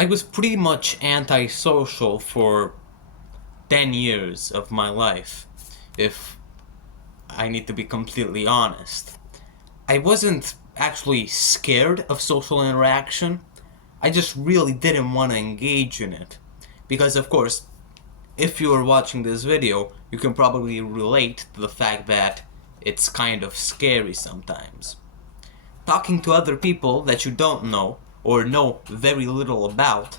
I was pretty much antisocial for 10 years of my life, if I need to be completely honest. I wasn't actually scared of social interaction, I just really didn't want to engage in it. Because, of course, if you are watching this video, you can probably relate to the fact that it's kind of scary sometimes. Talking to other people that you don't know, or know very little about,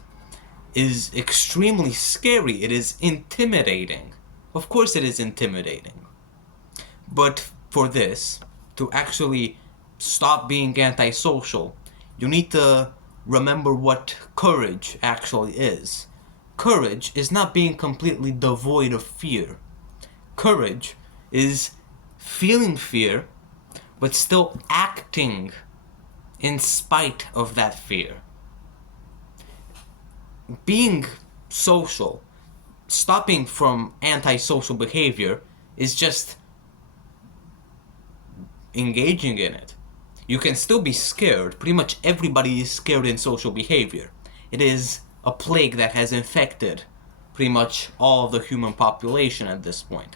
is extremely scary. It is intimidating. Of course it is intimidating. But for this, to actually stop being antisocial, you need to remember what courage actually is. Courage is not being completely devoid of fear. Courage is feeling fear, but still acting in spite of that fear. Being social, stopping from antisocial behavior, is just engaging in it. You can still be scared. Pretty much everybody is scared in social behavior. It is a plague that has infected pretty much all of the human population at this point.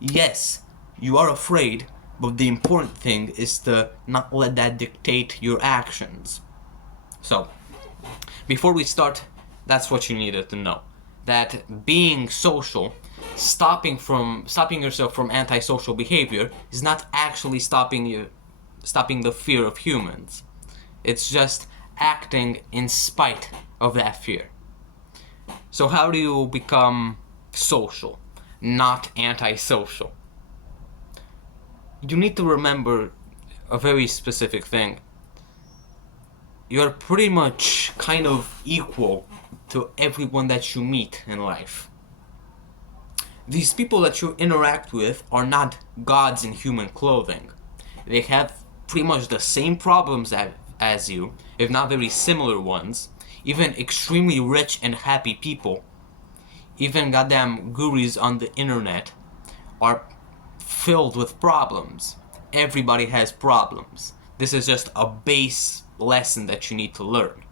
Yes, you are afraid, but the important thing is to not let that dictate your actions. So, before we start, that's what you needed to know. That being social, stopping yourself from antisocial behavior is not actually stopping the fear of humans. It's just acting in spite of that fear. So how do you become social, not antisocial? You need to remember a very specific thing. You're pretty much kind of equal to everyone that you meet in life. These people that you interact with are not gods in human clothing. They have pretty much the same problems as you, if not very similar ones. Even extremely rich and happy people, even goddamn gurus on the internet, are filled with problems. Everybody has problems. This is just a base lesson that you need to learn.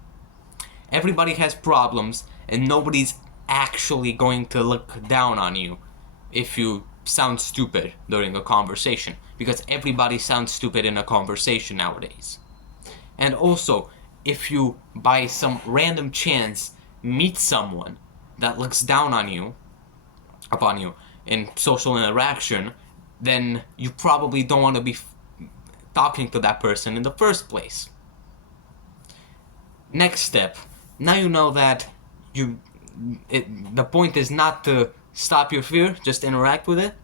Everybody has problems, and nobody's actually going to look down on you if you sound stupid during a conversation, because everybody sounds stupid in a conversation nowadays. And also, if you by some random chance meet someone that looks down on upon you in social interaction, then you probably don't want to be talking to that person in the first place. Next step, now you know that the point is not to stop your fear, just interact with it.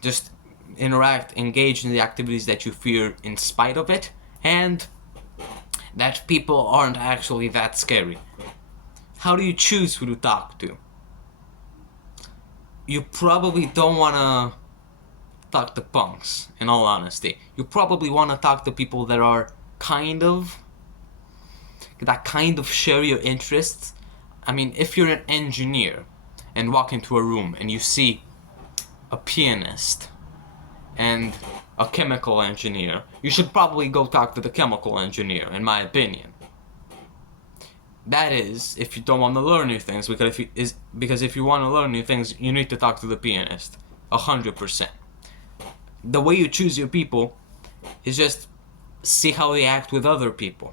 Just engage in the activities that you fear in spite of it, and that people aren't actually that scary. How do you choose who to talk to? You probably don't want to talk to punks, in all honesty. You probably want to talk to people that are that kind of share your interests. I mean, if you're an engineer and walk into a room and you see a pianist and a chemical engineer, you should probably go talk to the chemical engineer, in my opinion. That is, if you don't want to learn new things, because if you want to learn new things, you need to talk to the pianist, 100%. The way you choose your people is just see how they act with other people.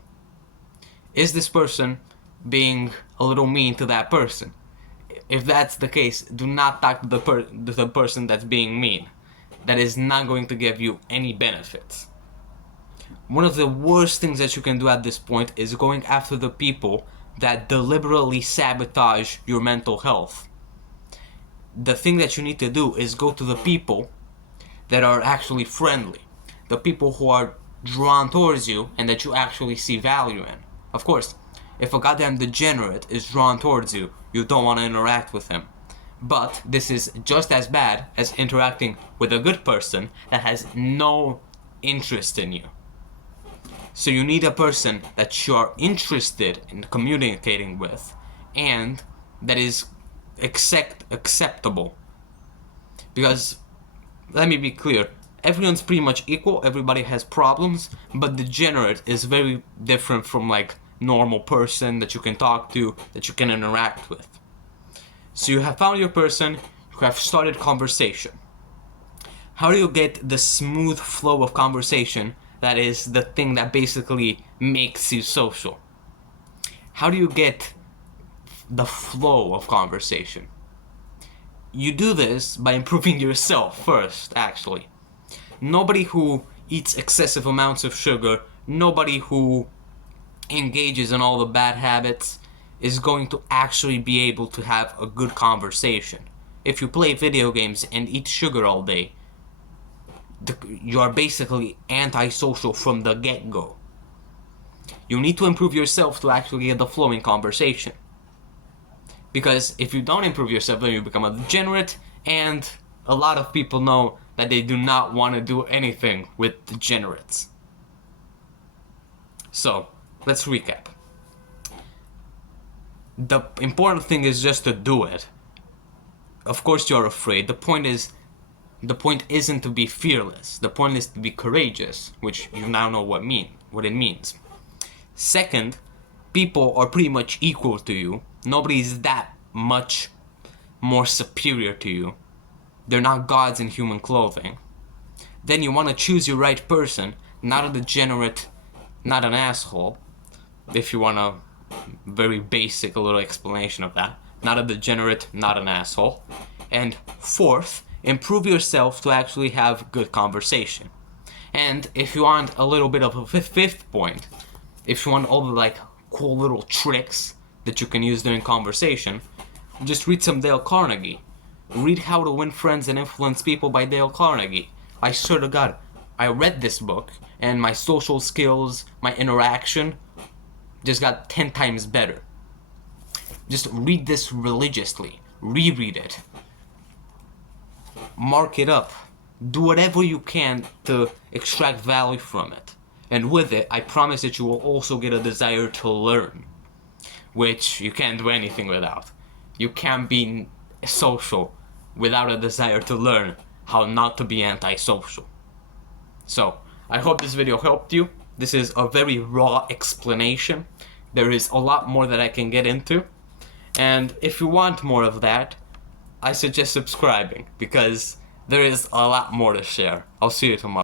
Is this person being a little mean to that person? If that's the case, do not talk to the person that's being mean. That is not going to give you any benefits. One of the worst things that you can do at this point is going after the people that deliberately sabotage your mental health. The thing that you need to do is go to the people that are actually friendly. The people who are drawn towards you and that you actually see value in. Of course, if a goddamn degenerate is drawn towards you, you don't want to interact with him. But this is just as bad as interacting with a good person that has no interest in you. So you need a person that you are interested in communicating with and that is acceptable. Because, let me be clear, everyone's pretty much equal, everybody has problems, but degenerate is very different from like normal person that you can talk to, that you can interact with. So you have found your person, you have started conversation. How do you get the smooth flow of conversation that is the thing that basically makes you social? How do you get the flow of conversation? You do this by improving yourself first, actually. Nobody who eats excessive amounts of sugar, nobody who engages in all the bad habits is going to actually be able to have a good conversation. If you play video games and eat sugar all day, you are basically antisocial from the get-go. You need to improve yourself to actually get the flow in conversation. Because if you don't improve yourself, then you become a degenerate, and a lot of people know that they do not want to do anything with degenerates. So, let's recap. The important thing is just to do it. Of course you're afraid. The point isn't to be fearless. The point is to be courageous, which you now know what it means. Second, people are pretty much equal to you. Nobody is that much more superior to you. They're not gods in human clothing. Then you want to choose your right person, not a degenerate, not an asshole. If you want a very basic little explanation of that. Not a degenerate, not an asshole. And fourth, improve yourself to actually have good conversation. And if you want a little bit of a fifth point, if you want all the cool little tricks that you can use during conversation, just read some Dale Carnegie. Read How to Win Friends and Influence People by Dale Carnegie. I swear to God, I read this book and my social skills, my interaction just got 10 times better. Just read this religiously. Reread it. Mark it up. Do whatever you can to extract value from it. And with it, I promise that you will also get a desire to learn, which you can't do anything without. You can't be social without a desire to learn how not to be antisocial. So, I hope this video helped you. This is a very raw explanation. There is a lot more that I can get into. And if you want more of that, I suggest subscribing, because there is a lot more to share. I'll see you tomorrow.